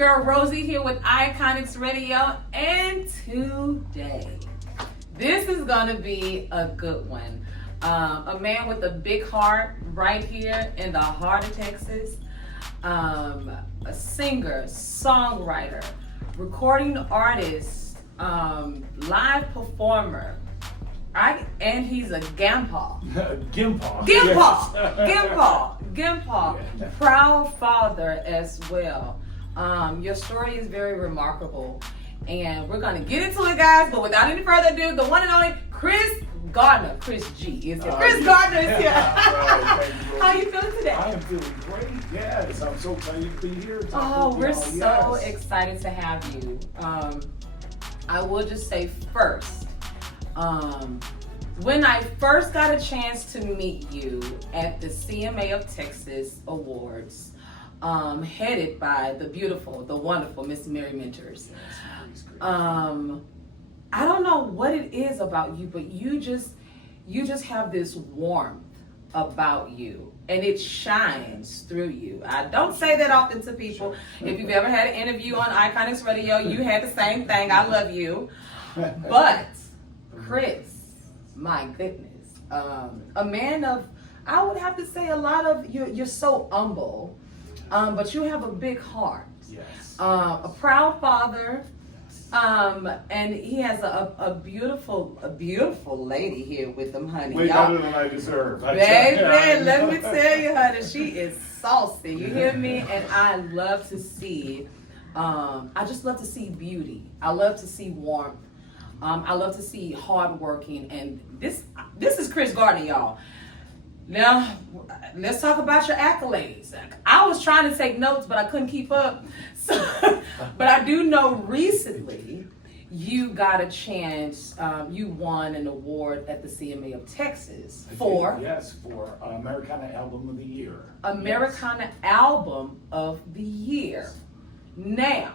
girl Rosii here with Iconix Radio, and today, this is gonna be a good one. A man with a big heart right here in the heart of Texas. A singer, songwriter, recording artist, live performer. And he's a Gimpaw. Gimpaw. Yeah. Proud father as well. Your story is very remarkable, and we're gonna get into it, guys. But without any further ado, the one and only Chris Gardner, Chris G is here. Gardner is here. How are you feeling today? I am feeling great. Yes, I'm so excited to be here. We're so excited to have you. I will just say first. When I first got a chance to meet you at the CMA of Texas Awards, headed by the beautiful, the wonderful Miss Mary Mentors. I don't know what it is about you, but you just have this warmth about you, and it shines through you. I don't say that often to people. If you've ever had an interview on Iconix Radio, you had the same thing. I love you. But Chris, my goodness, a man of, I would have to say a lot of, you're so humble, but you have a big heart. Yes. A proud father, and he has a beautiful lady here with him, honey. Way better than I deserve. Baby, let me tell you, honey, she is saucy. You hear me? And I love to see, I just love to see beauty. I love to see warmth. I love to see hardworking, and this is Chris Gardner, y'all. Now, let's talk about your accolades. I was trying to take notes, but I couldn't keep up. But I do know recently you got a chance, you won an award at the CMA of Texas for... Yes, for Americana Album of the Year. Americana Album of the Year. Now,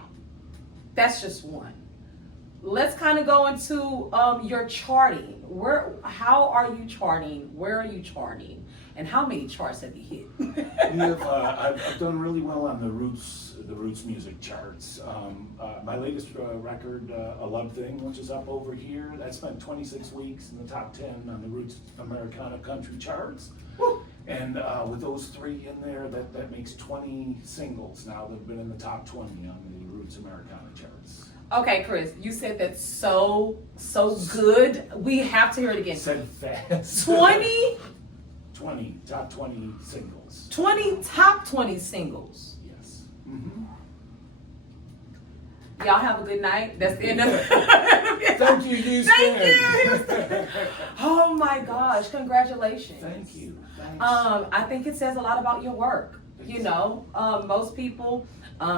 that's just one. Let's kind of go into your charting. How are you charting? Where are you charting? And how many charts have you hit? I've done really well on the roots music charts. My latest record, A Love Thing, which is up over here, that spent 26 weeks in the top 10 on the Roots Americana country charts. Woo! And with those three in there, that makes 20 singles now that have been in the top 20 on the Roots Americana charts. Okay, Chris, you said that so good. We have to hear it again. Said fast. 20? 20, top 20 singles. 20 top 20 singles. Yes. Mm-hmm. Y'all have a good night. That's the end of it. Thank you, Houston. Thank you. Oh my gosh, congratulations. Thank you. Thanks. I think it says a lot about your work. You know, most people,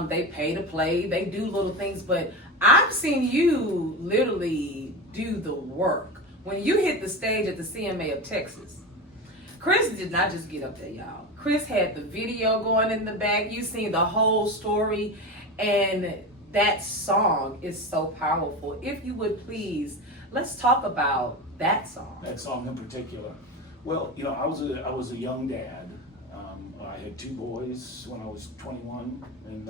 they pay to play, they do little things, but I've seen you literally do the work. When you hit the stage at the CMA of Texas, Chris did not just get up there, y'all. Chris had the video going in the back. You seen the whole story, and that song is so powerful. If you would please, let's talk about that song. That song in particular. Well, you know, I was a young dad. I had two boys when I was 21, and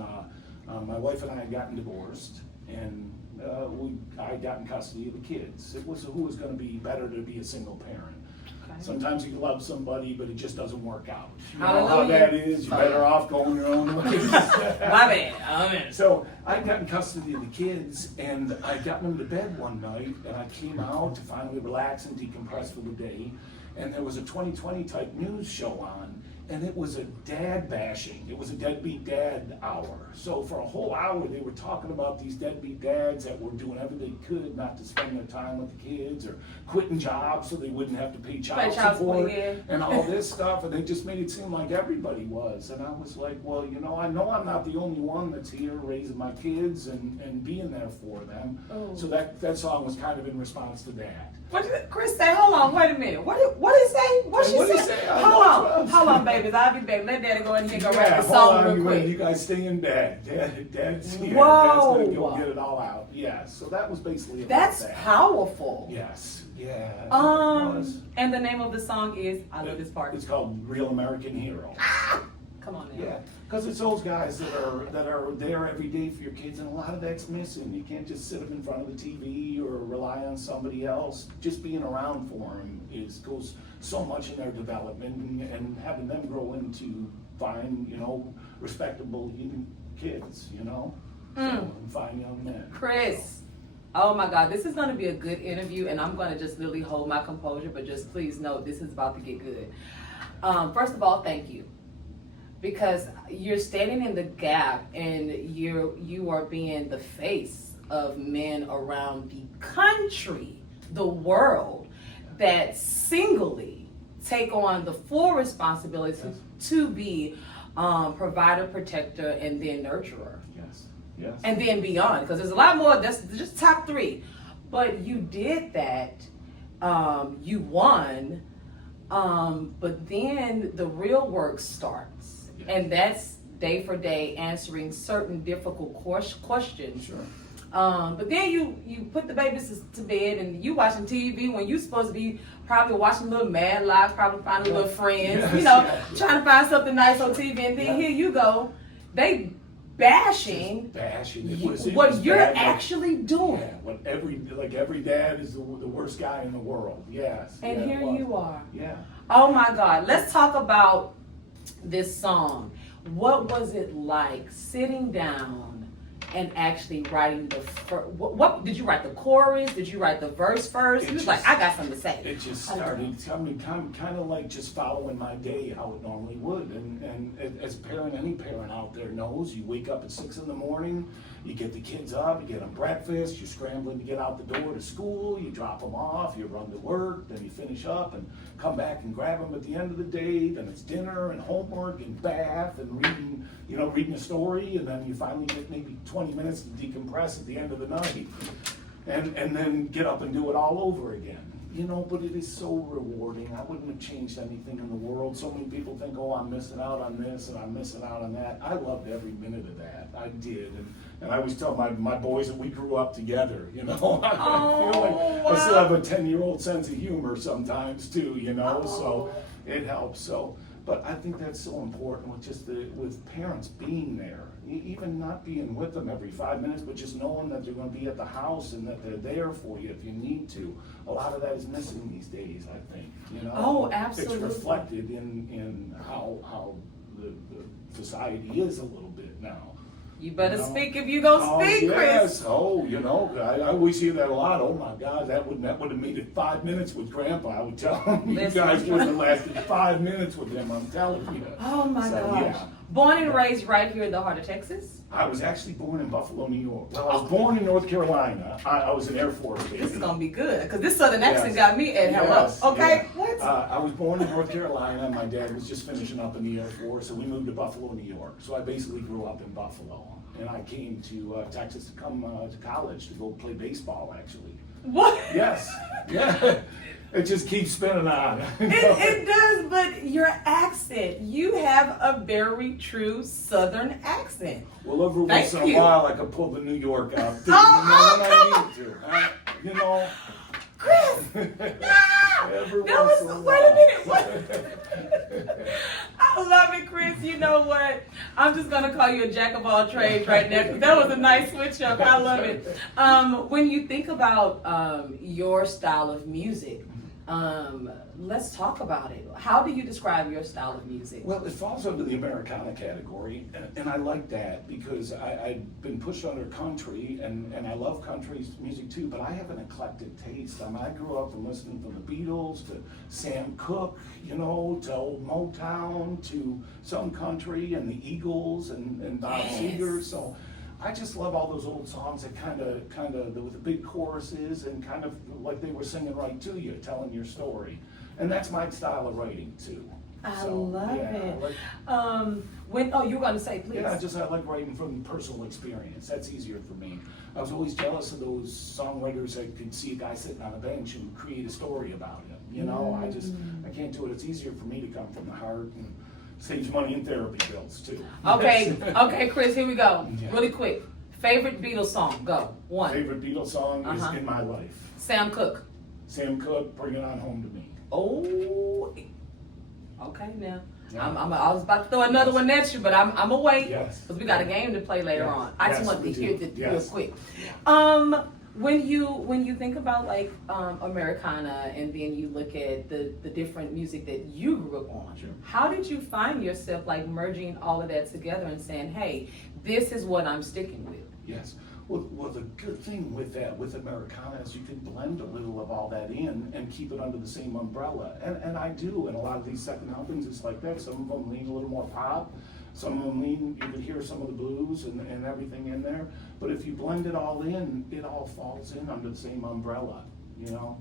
my wife and I had gotten divorced, and I got in custody of the kids. It was who was going to be better to be a single parent. Okay. Sometimes you love somebody, but it just doesn't work out. You know how that is. You're better off going your own way. My bad. Amen. So I got in custody of the kids, and I got them to bed one night, and I came out to finally relax and decompress for the day, and there was a 2020 type news show on. And it was a dad bashing. It was a deadbeat dad hour. So for a whole hour, they were talking about these deadbeat dads that were doing everything they could not to spend their time with the kids, or quitting jobs so they wouldn't have to pay child support and all this stuff. And they just made it seem like everybody was. And I was like, well, you know I'm not the only one that's here raising my kids and being there for them. Oh. So that song was kind of in response to that. What did Chris say? Hold on, wait a minute. What did he say? What she say? Hold on, babies. I'll be back. Let Daddy go ahead and go write the song real quick. You guys stay in bed. Dad's here. Whoa. Dad's gonna go get it all out. Yeah. So that was basically about That's that. powerful. Yes. Yeah. And the name of the song is, I love this part. It's called Real American Hero. Come on now. Yeah, because it's those guys that are there every day for your kids, and a lot of that's missing. You can't just sit them in front of the TV or rely on somebody else. Just being around for them goes so much in their development, and having them grow into fine, respectable kids, so, fine young men. Chris, oh my God, this is going to be a good interview, and I'm going to just literally hold my composure, but just please know this is about to get good. First of all, thank you. Because you're standing in the gap, and you are being the face of men around the country, the world, that singly take on the full responsibility to be provider, protector, and then nurturer. Yes. And then beyond, because there's a lot more. That's just top 3. But you did that. You won. But then the real work starts. Yes. And that's day for day answering certain difficult questions. Sure. But then you put the babies to bed, and you watching TV when you supposed to be probably watching a little Mad Live, probably finding little friends, trying to find something nice on TV, and then here you go, they bashing what you're actually doing. Yeah, what every dad is the worst guy in the world. Yes. And here you are. Yeah. Oh my God, let's talk about this song. What was it like sitting down and actually writing what did you write, the chorus? Did you write the verse first? You was like, I got something to say. It just started, kind of like just following my day how it normally would. And as a parent, any parent out there knows, you wake up at 6 in the morning, you get the kids up, you get them breakfast, you're scrambling to get out the door to school, you drop them off, you run to work, then you finish up and come back and grab them at the end of the day, then it's dinner and homework and bath and reading a story, and then you finally get maybe 20 minutes to decompress at the end of the night, and then get up and do it all over again. But it is so rewarding. I wouldn't have changed anything in the world. So many people think, oh, I'm missing out on this and I'm missing out on that. I loved every minute of that. I did. And I always tell my boys that we grew up together, I feel like I still have a 10-year-old sense of humor sometimes too, so it helps. So, but I think that's so important with parents being there, even not being with them every 5 minutes, but just knowing that they're going to be at the house and that they're there for you if you need to. A lot of that is missing these days, I think. Oh, absolutely. It's reflected in how the society is a little bit now. You better speak if you gonna speak, yes. Chris. I always hear that a lot. Oh my God, that would have made it 5 minutes with Grandpa. I would tell him, you guys wouldn't have lasted 5 minutes with him, I'm telling you. Oh my gosh. Yeah. Born and raised right here in the heart of Texas? I was actually born in Buffalo, New York. Well, I was born in North Carolina. I was an Air Force baby. This is gonna be good, because this Southern accent got me at hello. Okay? Yeah. What? I was born in North Carolina. My dad was just finishing up in the Air Force, and we moved to Buffalo, New York. So I basically grew up in Buffalo. And I came to Texas to come to college to go play baseball, actually. What? Yes. Yeah. It just keeps spinning on. It does, but your accent, you have a very true Southern accent. Well, every once in a while, I can pull the New York out. When I need to. Chris! Wait a minute. I love it, Chris. You know what? I'm just going to call you a jack of all trades right now, because that was a nice switch up. I love it. When you think about your style of music, let's talk about it. How do you describe your style of music? Well, it falls under the Americana category, and I like that because I've been pushed under country, and I love country music too, but I have an eclectic taste. I grew up from listening from the Beatles to Sam Cooke, to old Motown, to some country, and the Eagles, and Bob Seger, so I just love all those old songs that kind of with the big choruses and kind of like they were singing right to you, telling your story. And that's my style of writing too. I love it. You were going to say, please. Yeah, I like writing from personal experience. That's easier for me. I was always jealous of those songwriters that could see a guy sitting on a bench and create a story about him. I can't do it. It's easier for me to come from the heart and saves money in therapy bills too. Okay, Chris, here we go. Yeah. Really quick. Favorite Beatles song? Go. One. Favorite Beatles song is In My Life. Sam Cooke. Sam Cooke, Bring It On Home to Me. Oh. Okay, now. Yeah. I was about to throw another one at you, but I'm gonna wait Yes. because we got a game to play later on. I just Yes, want to we hear do. it real Yes. quick. When you think about like Americana, and then you look at the different music that you grew up on, Sure. how did you find yourself like merging all of that together and saying, hey, this is what I'm sticking with? Yes. Well, the good thing with that, with Americana, is you can blend a little of all that in and keep it under the same umbrella. And I do, and a lot of these second albums, it's like that. Some of them lean a little more pop. Some of them lean, you can hear some of the blues and everything in there. But if you blend it all in, it all falls in under the same umbrella, you know?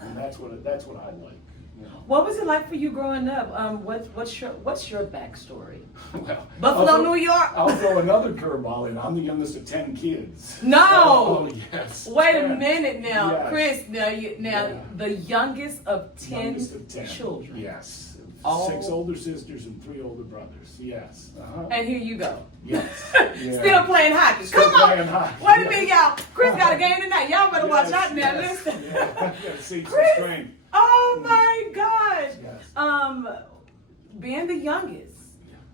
And that's what I like. You know? What was it like for you growing up? What's your backstory? Well, Buffalo, New York. I'll throw another curveball in. I'm the youngest of 10 kids. No. Oh, yes. Wait a 10. minute now, Yes. Chris. Now Yeah. the youngest of 10 Youngest of 10. children. Yes. Oh. 6 older sisters and 3 older brothers. Yes. Uh-huh. And here you go. Yes. Yeah. Still playing hockey. Still Come on. playing hockey. Wait a minute, y'all. Chris got a game tonight. Y'all better watch Yes, out now. yes. Listen. Yeah. Yeah, see some Chris. strength. Oh my gosh. Yes. Being the youngest,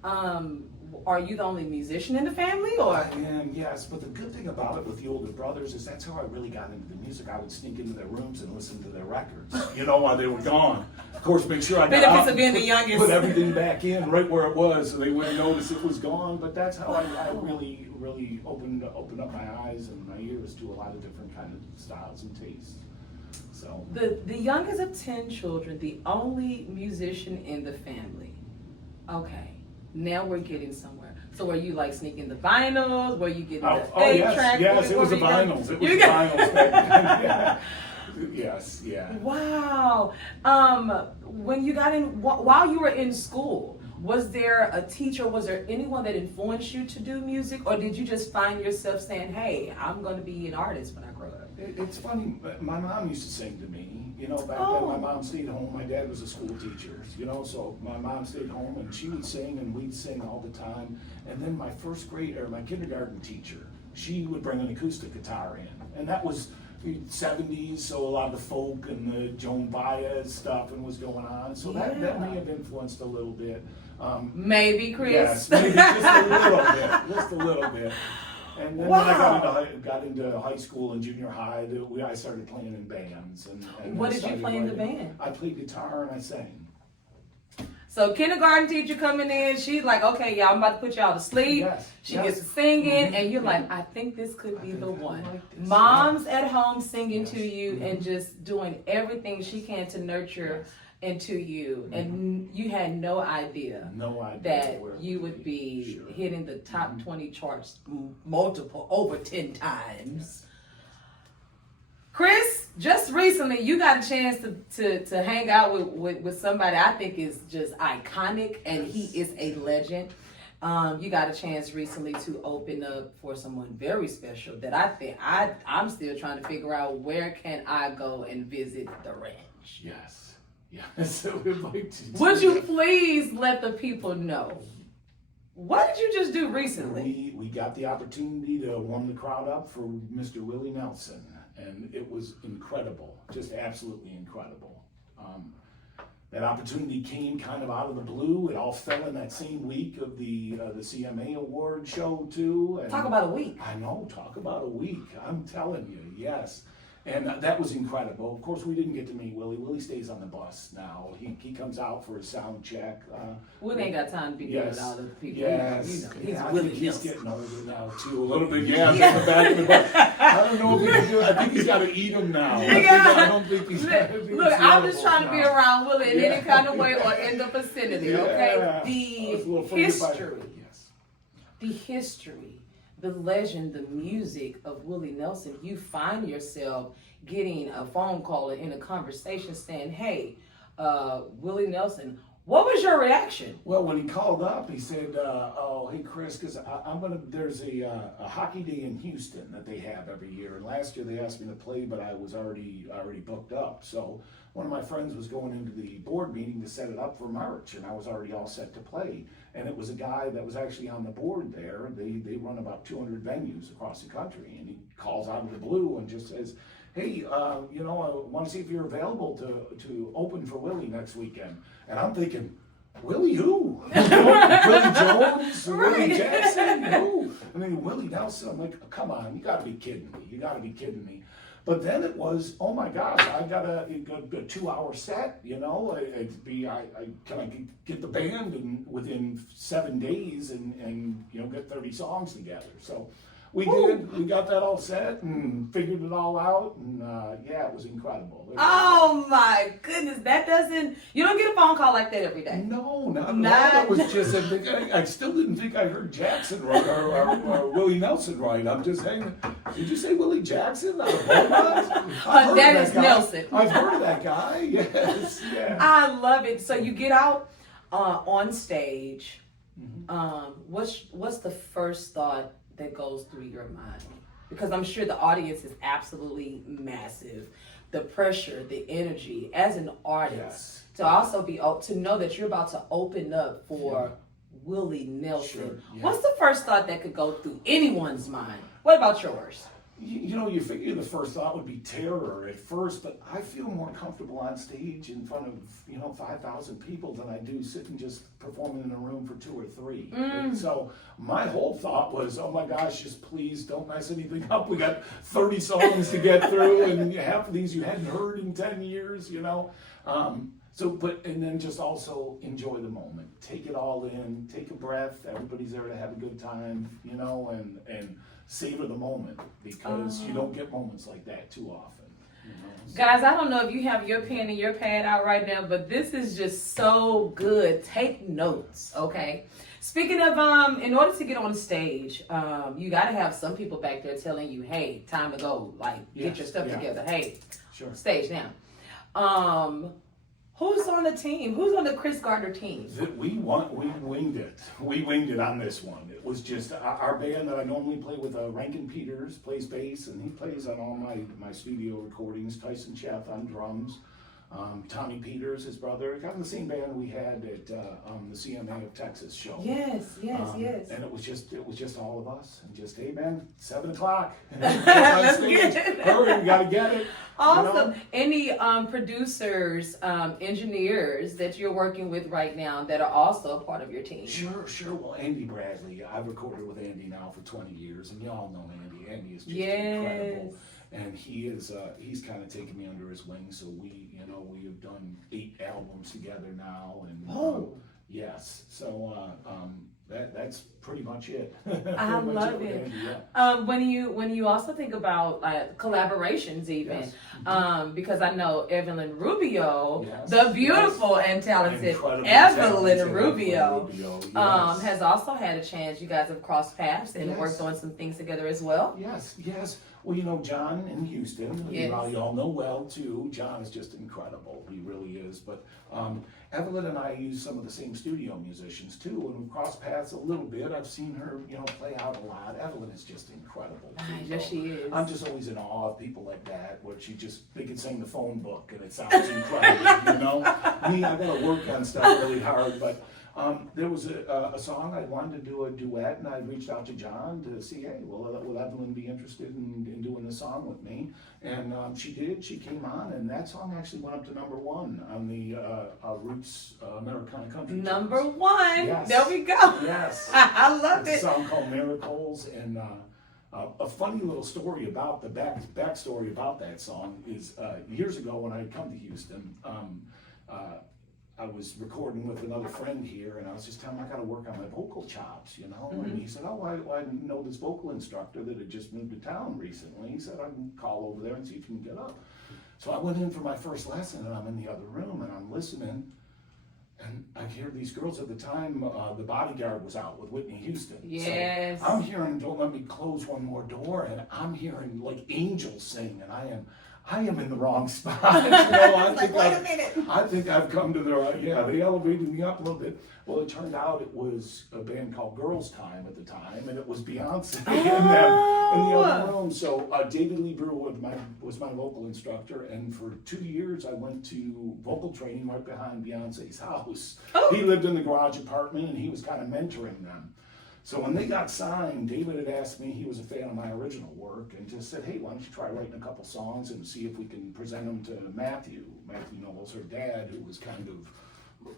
are you the only musician in the family, or? I am, yes, but the good thing about it with the older brothers is that's how I really got into the music. I would sneak into their rooms and listen to their records, you know, while they were gone. Of course, make sure I got Benefits out of being and the youngest. put everything back in right where it was so they wouldn't notice it was gone. But that's how I really opened up my eyes and my ears to a lot of different kind of styles and tastes. So The youngest of 10 children, the only musician in the family. Okay, now we're getting somewhere. So were you like sneaking the vinyls? Were you getting the oh yes, track? yes, it was the vinyls. It was the vinyls back then. Yeah. Yes, yeah. Wow. When you got in, while you were in school, was there a teacher, was there anyone that influenced you to do music, or did you just find yourself saying, hey, I'm going to be an artist when I grow up? It's funny, my mom used to sing to me, you know, back then my mom stayed home, my dad was a school teacher, you know, so my mom stayed home and she would sing and we'd sing all the time. And then my my kindergarten teacher, she would bring an acoustic guitar in, and that was the 70s, so a lot of the folk and the Joan Baez stuff and was going on, so that may have influenced a little bit. Maybe, Chris. Yes, maybe just a little bit. And then when I got into high school and junior high, I started playing in bands. And What did you play in the band? I played guitar and I sang. So kindergarten teacher coming in, she's like, okay, y'all, I'm about to put y'all to sleep. Yes, She yes. gets to singing, and you're like, I think this could be the one. Mom's at home singing to you and just doing everything she can to nurture into you, and you had no idea that where you would be hitting the top 20 charts over 10 times. Chris, just recently you got a chance to hang out with somebody I think is just iconic, and he is a legend. You got a chance recently to open up for someone very special that I think I'm still trying to figure out where can I go and visit the ranch. Yes. So we'd like to. Would you please let the people know, what did you just do recently? We got the opportunity to warm the crowd up for Mr. Willie Nelson, and it was incredible, just absolutely incredible. That opportunity came kind of out of the blue. It all fell in that same week of the CMA award show too. And Talk about a week. I know, talk about a week. I'm telling you, yes. And that was incredible. Of course, we didn't get to meet Willie. Willie stays on the bus now. He comes out for a sound check. Willie ain't got time to be dealing with all the people. Yes. You know, Yeah, I Willie think he's Nelson. getting older now too, a little bit. Yeah, in the back of the bus. I don't know if he can do it. I think he's got to eat them now. I don't think he's. Look, I'm just trying to be around Willie in any kind of way or in the vicinity. Okay, I was a little further by that. Yes. The history, the legend, the music of Willie Nelson. You find yourself getting a phone call or in a conversation saying, hey, Willie Nelson, what was your reaction? Well, when he called up, he said, oh, hey, Chris, because there's a hockey day in Houston that they have every year. And last year they asked me to play, but I was already booked up. So one of my friends was going into the board meeting to set it up for March, and I was already all set to play. And it was a guy that was actually on the board there. They run about 200 venues across the country. And he calls out of the blue and just says, hey, I want to see if you're available to open for Willie next weekend. And I'm thinking, Willie who? Willie Jones? Right. Willie Jackson? Who? I mean, Willie Nelson. I'm like, come on, you gotta be kidding me. You gotta be kidding me. But then it was, oh my gosh, I got a 2-hour set, you know. Can I get the band within 7 days and you know, get 30 songs together. So we did. We got that all set and figured it all out, and yeah, it was incredible. Oh my goodness, you don't get a phone call like that every day. No, not at all. It was just, I still didn't think I heard Jackson right, or Willie Nelson right. I'm just hanging. Did you say Willie Jackson? That is Nelson. I've heard of that guy, yes, yeah. I love it. So you get out on stage. Mm-hmm. What's the first thought that goes through your mind? Because I'm sure the audience is absolutely massive. The pressure, the energy, as an artist, yes. To also to know that you're about to open up for Willie Nelson. Sure, yeah. What's the first thought that could go through anyone's mind? What about yours? You know, you figure the first thought would be terror at first, but I feel more comfortable on stage in front of, you know, 5,000 people than I do sitting just performing in a room for 2 or 3. Mm. So my whole thought was, oh my gosh, just please don't mess anything up. We got 30 songs to get through, and half of these you hadn't heard in 10 years, you know. And then just also enjoy the moment. Take it all in, take a breath. Everybody's there to have a good time, you know, and savor the moment, because you don't get moments like that too often. You know? So. Guys, I don't know if you have your pen and your pad out right now, but this is just so good. Take notes, okay? Speaking of, in order to get on stage, you got to have some people back there telling you, hey, time to go. Like, get your stuff together. Hey, sure. Stage now. Who's on the team? Who's on the Chris Gardner team? We winged it. We winged it on this one. It was just our band that I normally play with. Rankin Peters plays bass, and he plays on all my studio recordings. Tyson Cheth on drums. Tommy Peters, his brother, kind of the same band we had at the CMA of Texas show. Yes. And it was just all of us, and just, hey man, 7 o'clock. Let's get it. Hurry, we gotta get it. Awesome. You know? Any producers, engineers that you're working with right now that are also a part of your team? Sure. Well, Andy Bradley, I've recorded with Andy now for 20 years, and y'all know Andy. Andy is just incredible. And he's kind of taken me under his wing. So we have done 8 albums together now, and yes. So that's pretty much it. I love it. Andy, yeah. When you also think about collaborations, even because I know Evelyn Rubio, the beautiful and talented Evelyn Rubio, has also had a chance. You guys have crossed paths and worked on some things together as well. Yes. Well, you know, John in Houston, you all know well too. John is just incredible. He really is. But Evelyn and I use some of the same studio musicians too, and we've crossed paths a little bit. I've seen her, you know, play out a lot. Evelyn is just incredible too. Yes, she is. I'm just always in awe of people like that, where they can sing the phone book and it sounds incredible, you know? Me, I gotta work on stuff really hard, but there was a song I wanted to do a duet, and I reached out to John to see, hey, will Evelyn be interested in doing the song with me? And she did. She came on, and that song actually went up to #1 on the Roots Americana country. #1. Yes. There we go. Yes. I love it. It's a song called Miracles, and a funny little story about the backstory about that song is years ago when I had come to Houston. I was recording with another friend here, and I was just telling him I got to work on my vocal chops, you know. Mm-hmm. And he said, "Oh, I know this vocal instructor that had just moved to town recently." He said, "I can call over there and see if you can get up." So I went in for my first lesson, and I'm in the other room, and I'm listening, and I hear these girls at the time. The Bodyguard was out with Whitney Houston. Yes. So I'm hearing "Don't Let Me Close One More Door," and I'm hearing like angels sing, and I am in the wrong spot. You know, I think I've come to the right. Yeah, they elevated me up a little bit. Well, it turned out it was a band called Girls Time at the time, and it was Beyonce in the other room. So David Lee Brewer was my vocal instructor, and for 2 years I went to vocal training right behind Beyonce's house. Oh. He lived in the garage apartment, and he was kind of mentoring them. So when they got signed, David had asked me, he was a fan of my original work, and just said, hey, why don't you try writing a couple songs and see if we can present them to Matthew. Matthew was her dad, who was kind of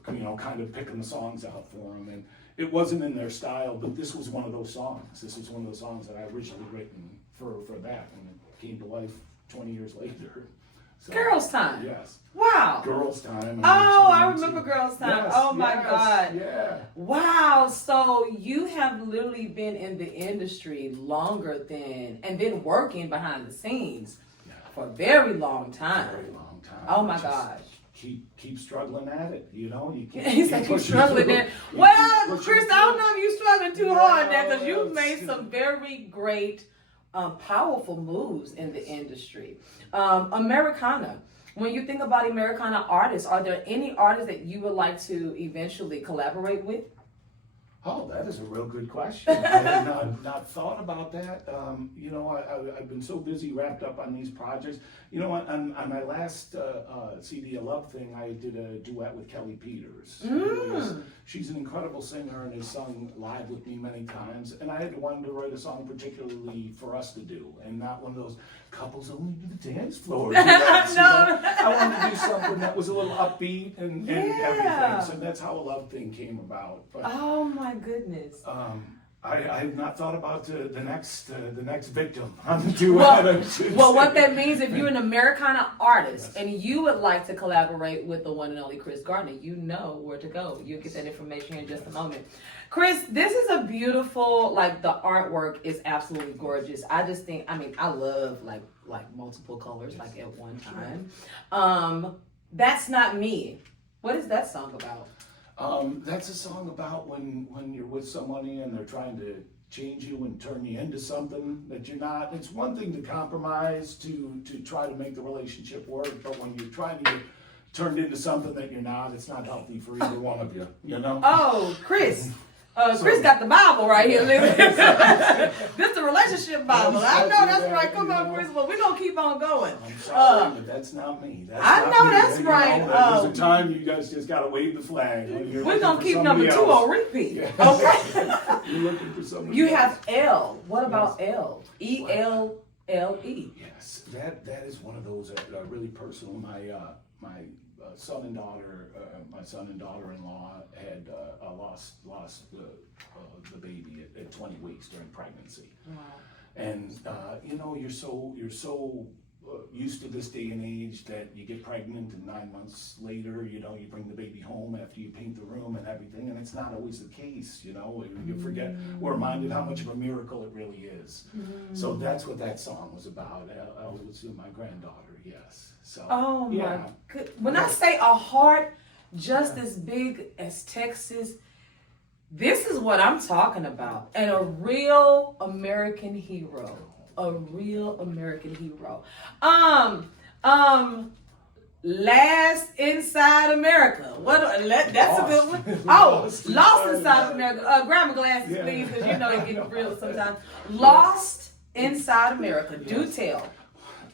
kind of picking the songs out for them. And it wasn't in their style, but this was one of those songs. This was one of those songs that I originally written for that, and it came to life 20 years later. So, Girls Time. Yes. Wow. Girls Time. Oh, I remember Girls Time. Yes, Oh my God. Yeah. Wow. So you have literally been in the industry longer than, and been working behind the scenes for a very long time. Very long time. Oh my gosh. Keep struggling at it, you keep, He's like, keep struggling there. Well, Chris, I don't know if you're struggling too hard there, because you've made some very great, powerful moves in the industry. Americana. When you think about Americana artists, are there any artists that you would like to eventually collaborate with? Oh, that is a real good question. I had not thought about that. I've been so busy wrapped up on these projects. On my last CD, A Love Thing, I did a duet with Kelly Peters. She's an incredible singer and has sung live with me many times. And I had wanted to write a song particularly for us to do, and not one of those couples only do the dance floor. I wanted to do something that was a little upbeat and everything. So that's how A Love Thing came about. But, oh my goodness. I have not thought about the next victim on the duet. Well, what that means, if you're an Americana artist and you would like to collaborate with the one and only Chris Gardner, you know where to go. You'll get that information in just a moment. Chris, this is a beautiful, the artwork is absolutely gorgeous. I just think, I love like multiple colors at one time. That's Not Me. What is that song about? That's a song about when you're with somebody and they're trying to change you and turn you into something that you're not. It's one thing to compromise to try to make the relationship work, but when you're trying to get turned into something that you're not, it's not healthy for either one of you, Oh, Chris. Chris got the Bible right here. This is the relationship Bible. I know that's right. Come on, Chris. Well, we're going to keep on going. I'm sorry, but that's not me. That's right. There's a time you guys just got to wave the flag. We're going to keep number 2 on repeat. Yeah. Okay. You're looking for somebody You else. have L. What about L? ELLE. Yes, that is one of those that are really personal. My son and daughter, my son and daughter-in-law had lost the baby at 20 weeks during pregnancy. Wow. And you're so used to this day and age that you get pregnant and 9 months later, you bring the baby home after you paint the room and everything, and it's not always the case. You forget. We're reminded how much of a miracle it really is. So that's what that song was about. It was my granddaughter. Yes. So. Oh my yeah. good. When I say a heart just as big as Texas, this is what I'm talking about. And a real American hero. A real American hero. Last Inside America. That's a good one. Oh, Lost Inside America. Grab my glasses, please, because it gets real sometimes. Lost Inside America. Do tell.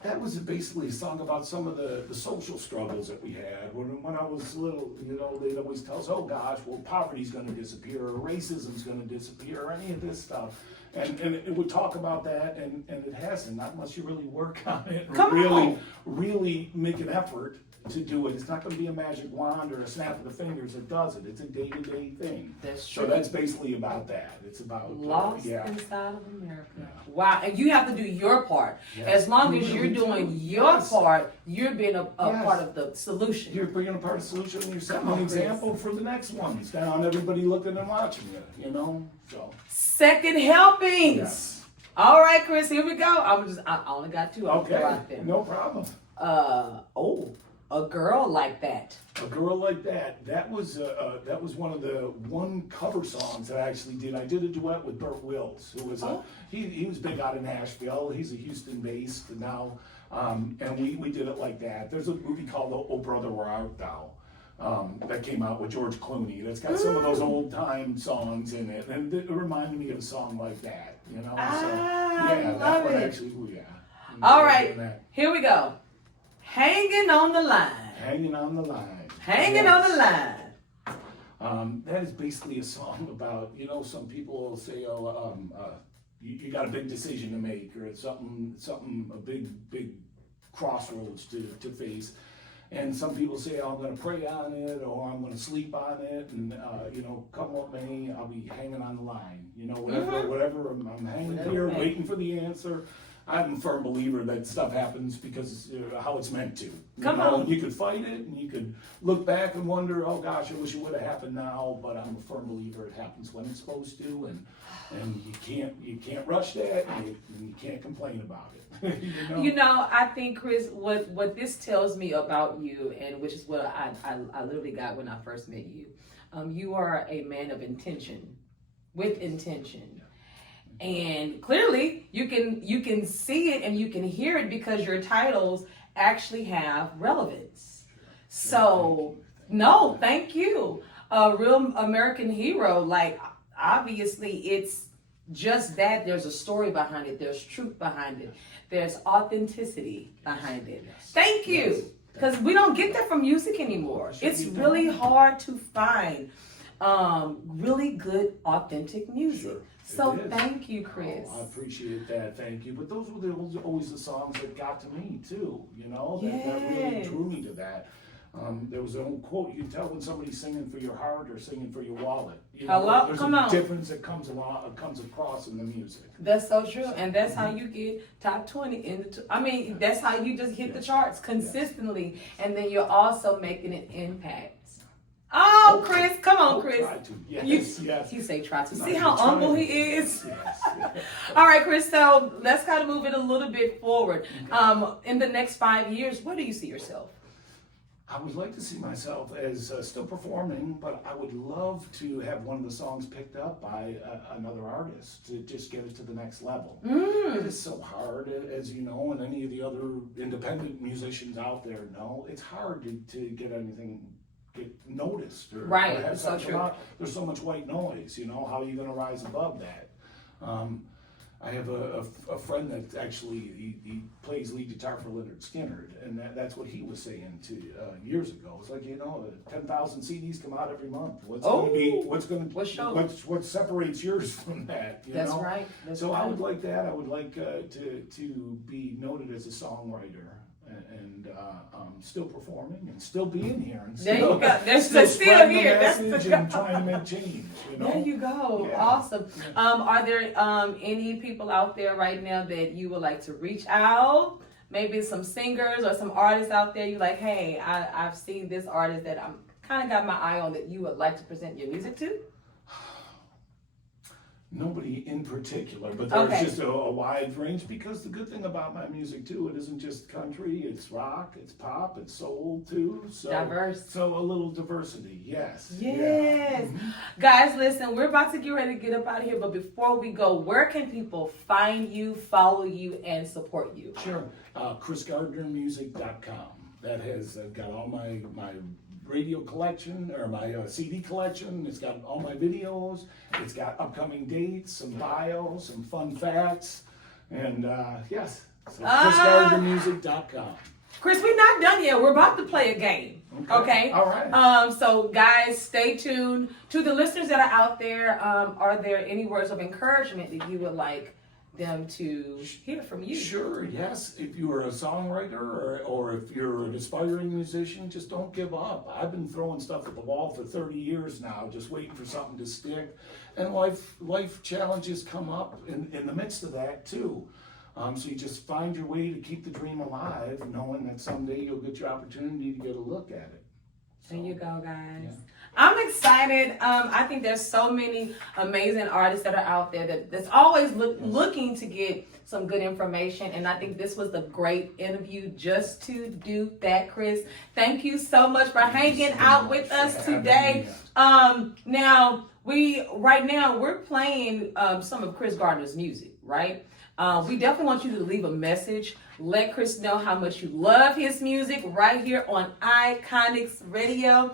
That was basically a song about some of the social struggles that we had. When I was little, they'd always tell us, oh gosh, well, poverty's going to disappear, or racism's going to disappear, or any of this stuff. And it would talk about that, and it hasn't, not unless you really work on it, really make an effort to do it. It's not going to be a magic wand or a snap of the fingers that does it. It's a day-to-day thing. That's true. So that's basically about that. It's about Lost Inside of America. Yeah. Wow, and you have to do your part. Yeah. As long as you're doing your part, you're being a part of the solution. You're being a part of the solution, and you're setting an example for the next ones. Down, everybody looking and watching you. So. Second helpings. Yes. All right, Chris, here we go. I only got 2. Okay, no problem. A Girl Like That. A Girl Like That. That was one of the cover songs that I actually did. I did a duet with Burt Wills, who was he was big out of Nashville. He's a Houston based now, and we did it like that. There's a movie called Oh Brother Where Art Thou? That came out with George Clooney. That's got some of those old time songs in it, and it reminded me of a song like that. Love it. Actually, All right, here we go. Hanging on the Line. Hanging on the Line. Hanging on the Line. That is basically a song about, some people will say, you got a big decision to make, or something, a big crossroads to face. And some people say, oh, I'm going to pray on it, or I'm going to sleep on it, and come what may, I'll be hanging on the line. Whatever I'm hanging here, waiting for the answer. I'm a firm believer that stuff happens because how it's meant to. Come on. You could fight it, and you could look back and wonder, oh gosh, I wish it would have happened now. But I'm a firm believer it happens when it's supposed to, and you can't rush that, and you can't complain about it. I think, Chris, what this tells me about you, and which is what I literally got when I first met you, you are a man of intention, with intention. And clearly you can see it and you can hear it because your titles actually have relevance. So no, thank you. A real American hero, like obviously it's just that. There's a story behind it, there's truth behind it, there's authenticity behind it. Thank you. Because we don't get that from music anymore. It's really hard to find really good, authentic music. Sure. So thank you, Chris. I appreciate that. Thank you. But those were always the songs that got to me too. That really drew me to that. There was an old quote: "You can tell when somebody's singing for your heart or singing for your wallet." There's a difference that comes across in the music. That's so true, and that's how you get top 20 that's how you just hit the charts consistently, and then you're also making an impact. Oh, Chris, come on, Chris. Try to. Yes. You say try to. See how humble he is? Yes. All right, Chris, so let's kind of move it a little bit forward. In the next 5 years, where do you see yourself? I would like to see myself as still performing, but I would love to have one of the songs picked up by another artist to just get it to the next level. It is so hard, as you know, and any of the other independent musicians out there know, it's hard to get anything noticed or have so true. There's so much white noise. How are you going to rise above that? I have a friend that actually he plays lead guitar for Leonard Skinner, and that's what he was saying years ago. It's like 10,000 CDs come out every month. What separates yours from that? That's right. I would like that. I would like to be noted as a songwriter. And still performing and still being here and there you go. That's still here. That's and trying to make change. There you go. Yeah. Awesome. Are there any people out there right now that you would like to reach out? Maybe some singers or some artists out there. You like, hey, I've seen this artist that I'm kind of got my eye on that you would like to present your music to. Nobody in particular, but there's just a wide range, because the good thing about my music too, it isn't just country, it's rock, it's pop, it's soul too. So diverse. So a little diversity, yes. Yes. Yeah. Guys, listen, we're about to get ready to get up out of here, but before we go, where can people find you, follow you, and support you? Sure. ChrisGardnermusic.com. That has got all my radio collection, or my CD collection. It's got all my videos. It's got upcoming dates, some bios, some fun facts, and yes. So ChrisGardnermusic.com. Chris, we're not done yet. We're about to play a game. Okay. All right. So guys, stay tuned. To the listeners that are out there, are there any words of encouragement that you would like them to hear from you? Sure, yes. If you are a songwriter or if you're an aspiring musician, just don't give up. I've been throwing stuff at the wall for 30 years now, just waiting for something to stick. And life challenges come up in the midst of that too. So you just find your way to keep the dream alive, knowing that someday you'll get your opportunity to get a look at it. So, there you go, guys. Yeah. I'm excited. I think there's so many amazing artists that are out there that's always looking to get some good information. And I think this was a great interview just to do that, Chris. Thank you so much for hanging out with us today. Now, we're playing some of Chris Gardner's music, right? We definitely want you to leave a message. Let Chris know how much you love his music right here on Iconix Radio.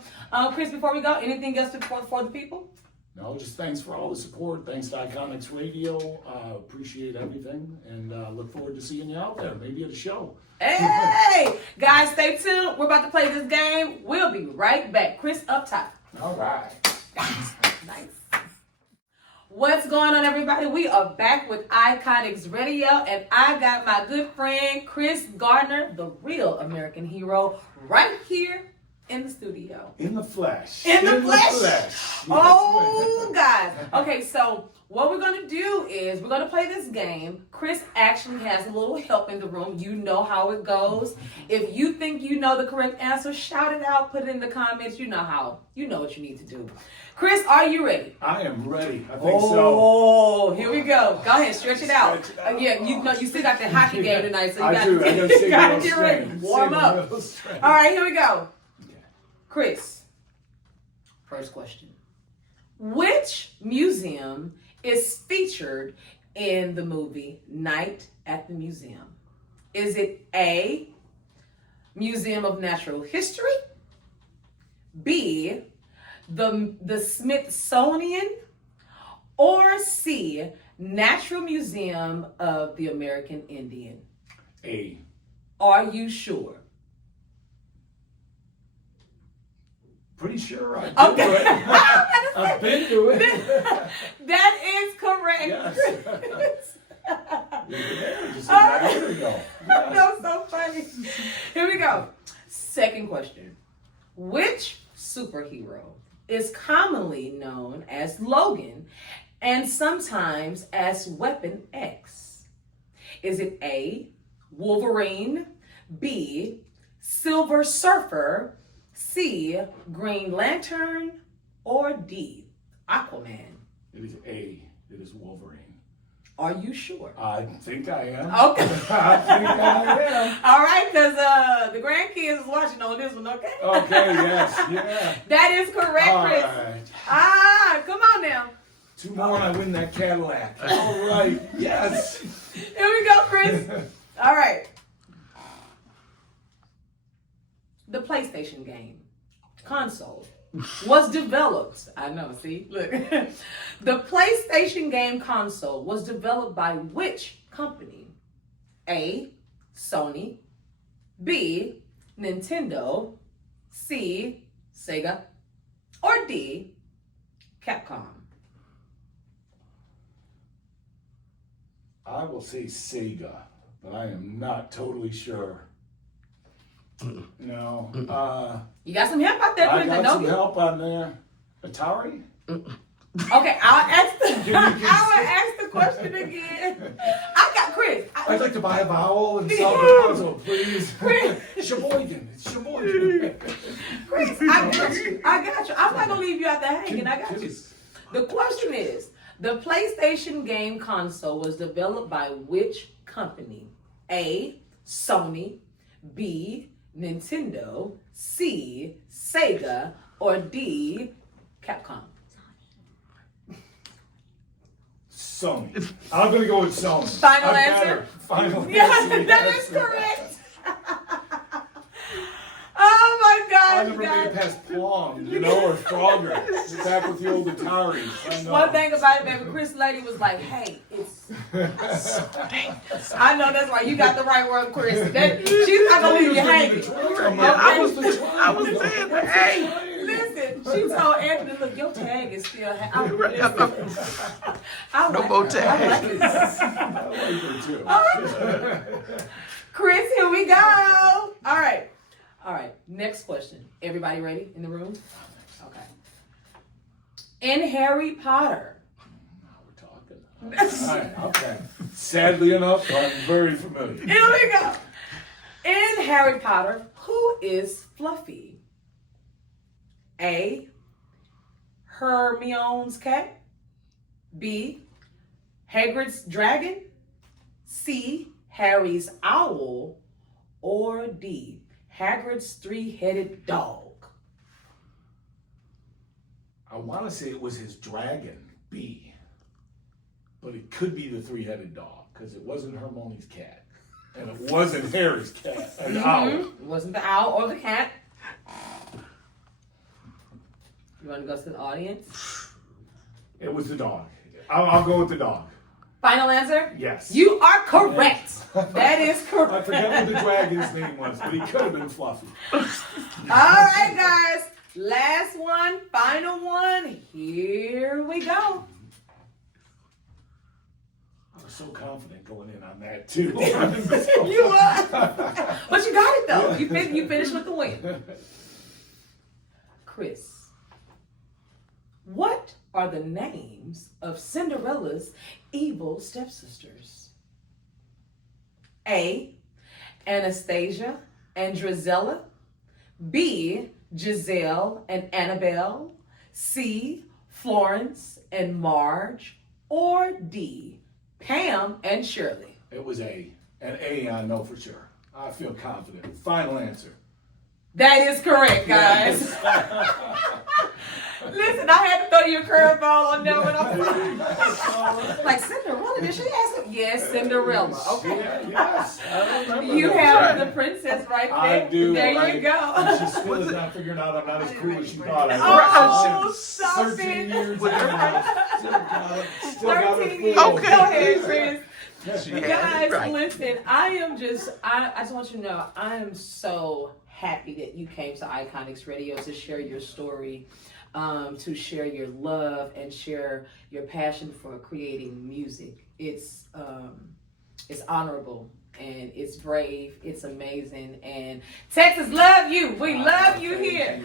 Chris, before we go, anything else for the people? No, just thanks for all the support. Thanks to Iconix Radio. Appreciate everything, and look forward to seeing you out there, maybe at a show. Hey, guys, stay tuned. We're about to play this game. We'll be right back. Chris, up top. All right. Nice. What's going on, everybody? We are back with Iconix Radio, and I got my good friend Chris Gardner, the real American hero, right here in the studio. In the flesh. In the flesh. Yes, Oh, guys. Okay, so what we're going to do is we're going to play this game. Chris actually has a little help in the room. You know how it goes. If you think you know the correct answer, shout it out, put it in the comments. You know how. You know what you need to do. Chris, are you ready? I am ready. I think so. Oh, here we go. Go ahead, stretch it out. Yeah, you still got the hockey game tonight, so you gotta get ready. Warm up. All right, here we go. Okay. Chris, first question. Which museum is featured in the movie Night at the Museum? Is it A, Museum of Natural History, B, the Smithsonian, or C, Natural Museum of the American Indian? A. Are you sure? Pretty sure I've Okay. been to it. I've been to it. That is correct. Yes. Just a year ago. Yes. That's so funny. Here we go. Second question. Which superhero is commonly known as Logan and sometimes as Weapon X? Is it A, Wolverine, B, Silver Surfer, C, Green Lantern, or D, Aquaman? It is A. It is Wolverine. Are you sure? I think I am. Okay. I think I am. All right, because the grandkids is watching on this one, okay? Okay, yes, yeah. That is correct, All Chris. right. Come on now. 2 more and I win that Cadillac. All right, yes. Here we go, Chris. All right. The PlayStation game console was developed. I know, see, look. The PlayStation game console was developed by which company? A, Sony, B, Nintendo, C, Sega, or D, Capcom? I will say Sega, but I am not totally sure. No. You got some help out there, I Chris? got some help on there. Atari? Okay, I'll ask the question again. I got Chris. I'd like to buy a vowel and solve the puzzle, please. Chris. Sheboygan. It's Sheboygan. Chris, I got you. I'm not gonna leave you out there hanging. I got you. The question is, the PlayStation game console was developed by which company? A, Sony, B, Nintendo, C, Sega, or D, Capcom? Sony. I'm going to go with Sony. Final answer? Final Yeah, answer. that is correct. Oh my I gosh, never you made it guys. past Plum, or Frogger. Back with the old Atari. One thing about it, baby, Chris Lady was like, hey, it's I know that's why you got the right word, Chris. She's not gonna leave you hanging. I was saying, hey. Listen, she told Anthony, look, your tag is still No more tags. I like her too. All right. Chris, here we go. All right. Next question. Everybody ready in the room? Okay. In Harry Potter. Now we're talking. Okay. Sadly enough, I'm very familiar. Here we go. In Harry Potter, who is Fluffy? A, Hermione's cat. B, Hagrid's dragon. C, Harry's owl. Or D, Hagrid's 3-headed dog? I want to say it was his dragon, B. But it could be the 3-headed dog, because it wasn't Hermione's cat. And it wasn't Harry's cat, an owl. It wasn't the owl or the cat. You want to go to the audience? It was the dog. I'll go with the dog. Final answer? Yes. You are correct. That is correct. I forget what the dragon's name was, but he could have been Fluffy. All right, guys. Last one, final one. Here we go. so confident going in on that too. You was. But you got it though. You finished with the win. Chris, what are the names of Cinderella's evil stepsisters? A, Anastasia and Drizella. B, Giselle and Annabelle. C, Florence and Marge. Or D, Pam and Shirley. It was A. And A, I know for sure. I feel confident. Final answer. That is correct, guys. Listen, I had to throw you a curveball on that one. Like Cinderella, did she ask him? Yes, Cinderella. Okay. Yes, I remember. You have the princess right there. I do. There you go. And she still has not figured out I'm not as cool as she thought I Oh, was. stop 13 it. years. Still got it. 13 years. Fooled. Go ahead, Chris. Yeah, Guys, right. listen, I just want you to know, I am so happy that you came to Iconix Radio to share your story, to share your love and share your passion for creating music. It's honorable and it's brave, it's amazing, and Texas love you. We love you here.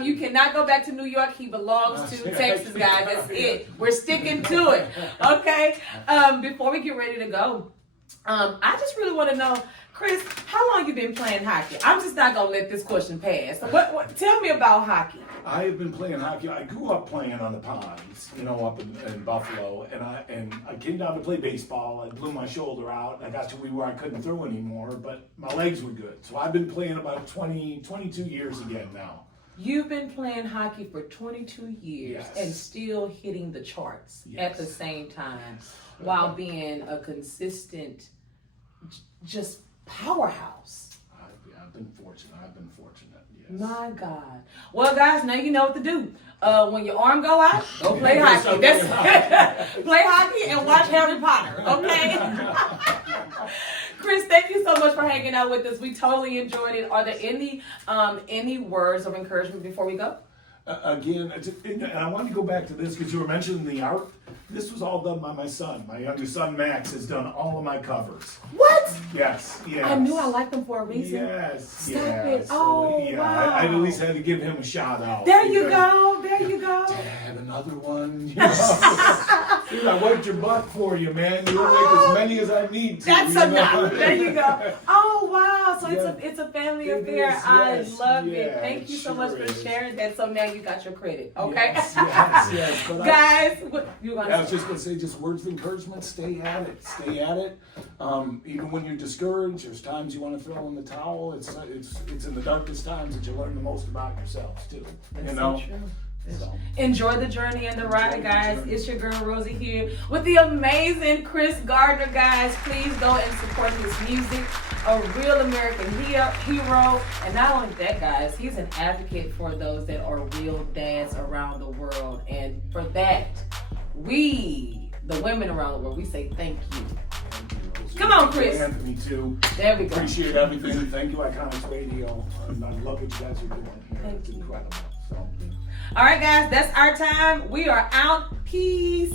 You cannot go back to New York. He belongs to Texas, guys. That's it. We're sticking to it. Okay. Before we get ready to go, I just really want to know, Chris, how long you been playing hockey? I'm just not gonna let this question pass. So what tell me about hockey. I have been playing hockey. I grew up playing on the ponds, up in Buffalo, and I came down to play baseball. I blew my shoulder out, and I got to where I couldn't throw anymore, but my legs were good. So I've been playing about 22 years again now. You've been playing hockey for 22 years Yes. and still hitting the charts Yes. at the same time while being a consistent, just powerhouse. I've been fortunate. Yes. My God. Well, guys, now you know what to do. When your arm go out, go play hockey. Play hockey and watch Harry Potter, okay? Chris, thank you so much for hanging out with us. We totally enjoyed it. Are there any words of encouragement before we go? Again, and I wanted to go back to this because you were mentioning the art. This was all done by my son. My younger son, Max, has done all of my covers. What? Yes. I knew I liked them for a reason. Yes. Stop yes. it. So, Oh, yeah, wow. I at least had to give him a shout out. There you go. Dad, another one. Dude, I wiped your butt for you, man. You'll make as many as I need to. That's enough. There you go. Oh, wow. So Yeah. it's a family It affair. is, I yes. love Yeah, it. Thank you it so much sure for is. sharing that. So now you got your credit. Okay? Yes. But Guys, what you want I was to just going to say, just words of encouragement. Stay at it. Stay at it. Even when you're discouraged, there's times you want to throw in the towel. It's in the darkest times that you learn the most about yourselves too. That's you know. so true. So. Enjoy the journey and the ride, Enjoy the guys. journey. It's your girl Rosii here with the amazing Chris Gardner, guys. Please go and support his music. A real American hero. And not only that, guys, he's an advocate for those that are real dads around the world. And for that, we, the women around the world, we say thank you. Come on, Chris. Anthony too. There we go. Appreciate everything. Thank you, Iconix Radio. And I love what you guys are doing here. Thank It's you. incredible. So. All right, guys, that's our time. We are out. Peace.